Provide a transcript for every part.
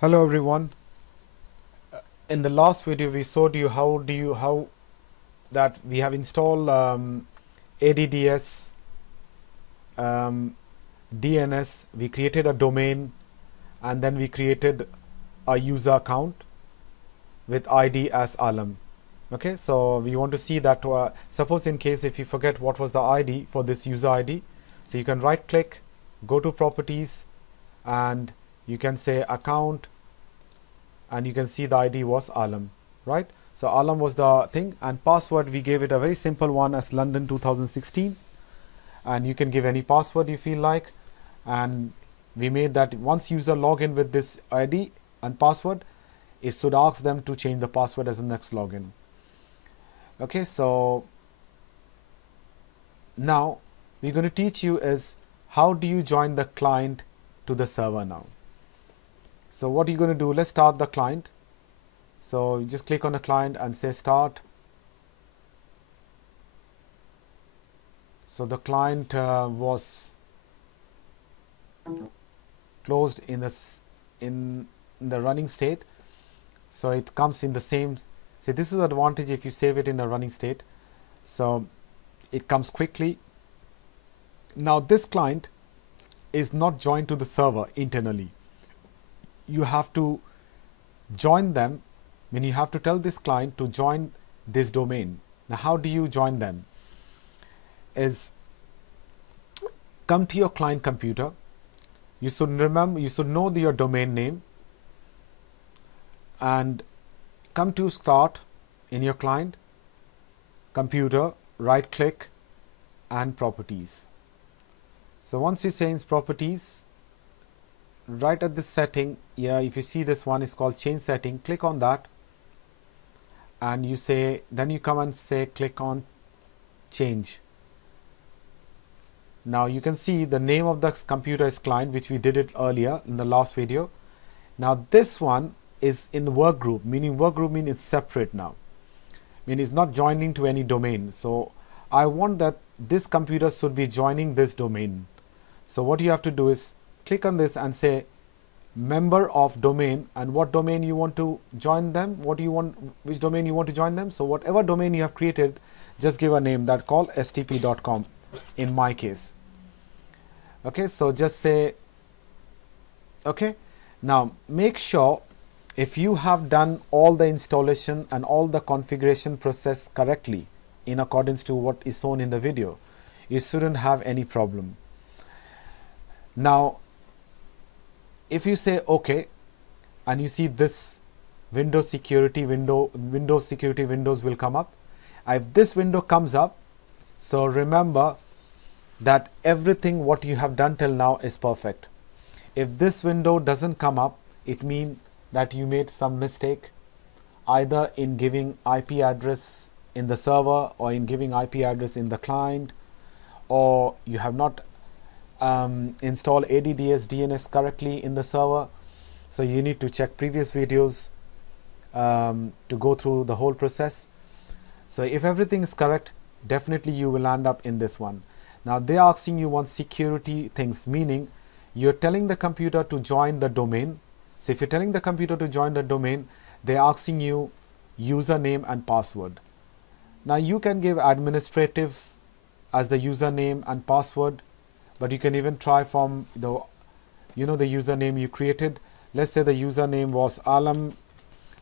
Hello everyone. In the last video we showed you how that we have installed ADDS, DNS. We created a domain and then we created a user account with ID as Alam. Okay, so we want to see that suppose in case if you forget what was the ID for this user ID, so you can right click, go to properties, and you can say account, and you can see the ID was Alam, right? So Alam was the thing, and password we gave it a very simple one as London 2016, and you can give any password you feel like. And we made that once user log in with this ID and password, it should ask them to change the password as the next login. Okay, so now we're going to teach you is how do you join the client to the server now. So what are you going to do? Let's start the client. So you just click on the client and say start. So the client was closed in the running state, so it comes in the same. See, this is the advantage if you save it in the running state, so it comes quickly. Now this client is not joined to the server internally. You have to join them. When you have to tell this client to join this domain. Now how do you join them? Is come to your client computer. You should remember, you should know your domain name, and come to start in your client computer, right click and properties. So once you change properties, right at this setting, yeah, if you see this one is called change setting, click on that, and you say, then you come and say click on change. Now you can see the name of the computer is client, which we did it earlier in the last video. Now this one is in work group, meaning work group means it's separate now, meaning it's not joining to any domain. So I want that this computer should be joining this domain. So what you have to do is click on this and say member of domain, and what domain you want to join them, what you want, which domain you want to join them. So whatever domain you have created, just give a name that call stp.com in my case. Okay, so just say okay. Now make sure if you have done all the installation and all the configuration process correctly in accordance to what is shown in the video, you shouldn't have any problem. Now if you say okay, and you see this Windows security windows will come up. If this window comes up, so remember that everything what you have done till now is perfect. If this window doesn't come up, it means that you made some mistake either in giving IP address in the server or in giving IP address in the client, or you have not installed ADDS DNS correctly in the server. So you need to check previous videos to go through the whole process. So if everything is correct, definitely you will land up in this one. Now they are asking you one security things, meaning you're telling the computer to join the domain. So if you're telling the computer to join the domain, they're asking you username and password. Now you can give administrative as the username and password, but you can even try from the the username you created. Let's say the username was Alam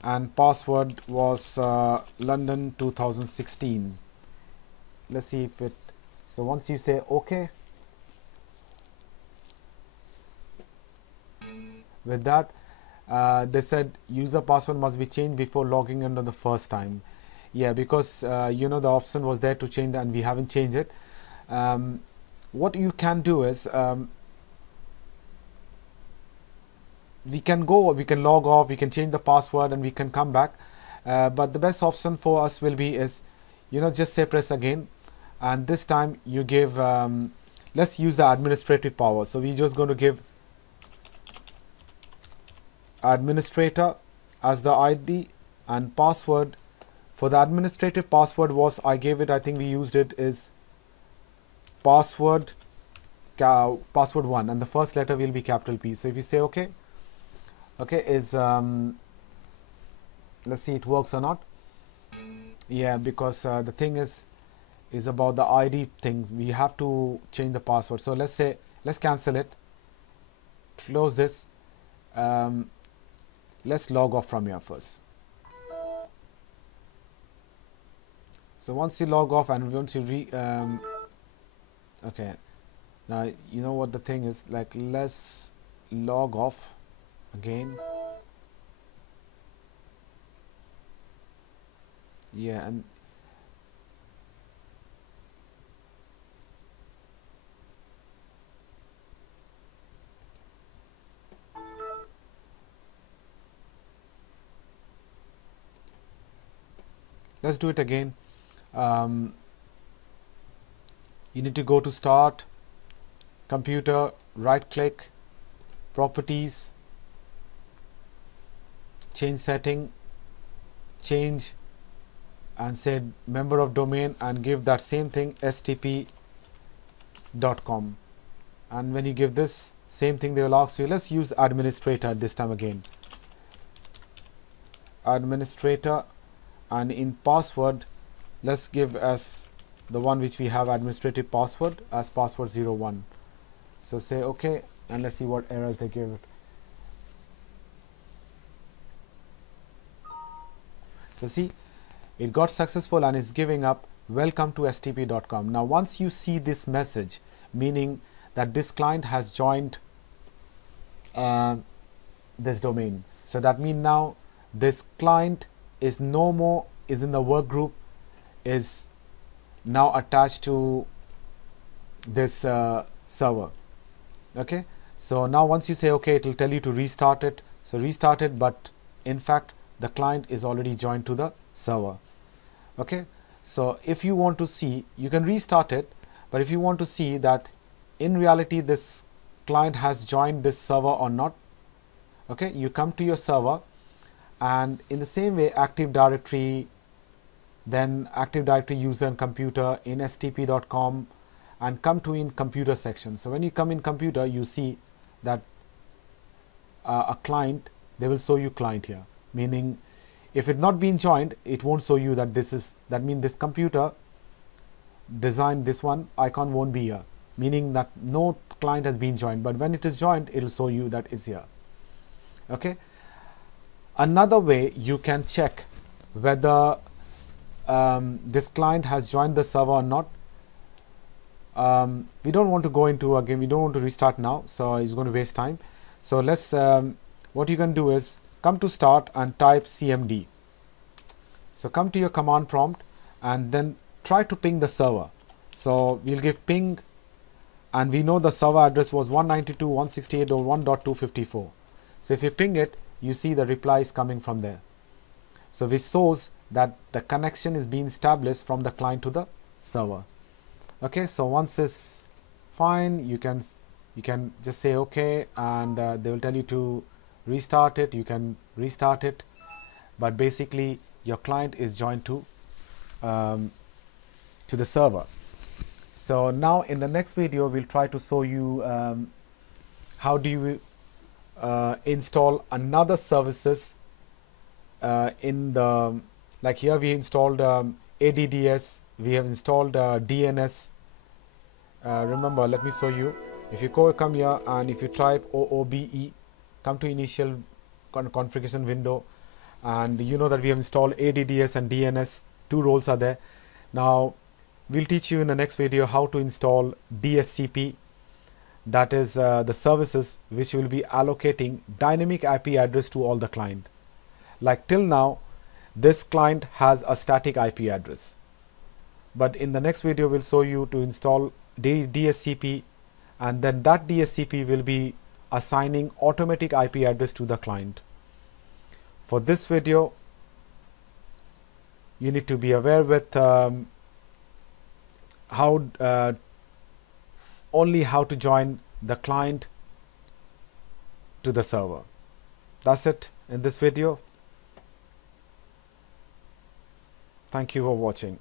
and password was London 2016. Let's see if it. So once you say okay, with that they said user password must be changed before logging in the first time. Yeah, because the option was there to change and we haven't changed it. What you can do is we can log off, we can change the password, and we can come back, but the best option for us will be is just say press again, and this time you give let's use the administrative power. So we're just going to give administrator as the ID, and password for the administrative password was, I gave it, I think we used it, is password 1, and the first letter will be capital P. So if you say okay, okay, is let's see it works or not. Yeah, because the thing is about the ID thing. We have to change the password. So let's say, let's cancel it, close this. Let's log off from here first. So once you log off and once you okay, now you know what the thing is, like, let's log off again. Yeah, and let's do it again. You need to go to Start, Computer, right click, Properties, change setting, change, and say member of domain, and give that same thing stp.com. and when you give this same thing, they will ask you, let's use administrator this time again, administrator, and in password let's give as the one which we have, administrative password, as password 01. So say OK, and let's see what errors they give it. So see, it got successful and it's giving up welcome to stp.com. Now once you see this message, meaning that this client has joined this domain, so that means now this client is no more is in the work group, is now attached to this server. Okay, so now once you say OK, it will tell you to restart it. So restart it, but in fact the client is already joined to the server. Okay, so if you want to see, you can restart it, but if you want to see that in reality this client has joined this server or not, okay, you come to your server, and in the same way Active Directory, then Active Directory user and computer in stp.com, and come to in computer section. So when you come in computer, you see that a client, they will show you client here, meaning if it not been joined, it won't show you that this is, that means this computer designed this one icon won't be here, meaning that no client has been joined. But when it is joined, it will show you that it's here. Okay, another way you can check whether this client has joined the server or not. We don't want to go into, again, we don't want to restart now, so it's going to waste time. So let's what you can do is come to Start and type cmd. So come to your command prompt and then try to ping the server. So we'll give ping, and we know the server address was 192.168.1.254. So if you ping it, you see the reply is coming from there. So which shows that the connection is being established from the client to the server. Okay, so once it's fine, you can just say OK, and they will tell you to restart it. You can restart it, but basically your client is joined to the server. So now in the next video we'll try to show you how do you install another services in the, like here we installed ADDS, we have installed DNS. Remember, let me show you. If you come here and if you type OOBE, come to initial configuration window, and you know that we have installed ADDS and DNS, two roles are there. Now we'll teach you in the next video how to install DSCP, that is the services which will be allocating dynamic IP address to all the client. Like till now this client has a static IP address, but in the next video we'll show you to install DSCP, and then that DSCP will be assigning automatic IP address to the client. For this video you need to be aware with only how to join the client to the server. That's it in this video. Thank you for watching.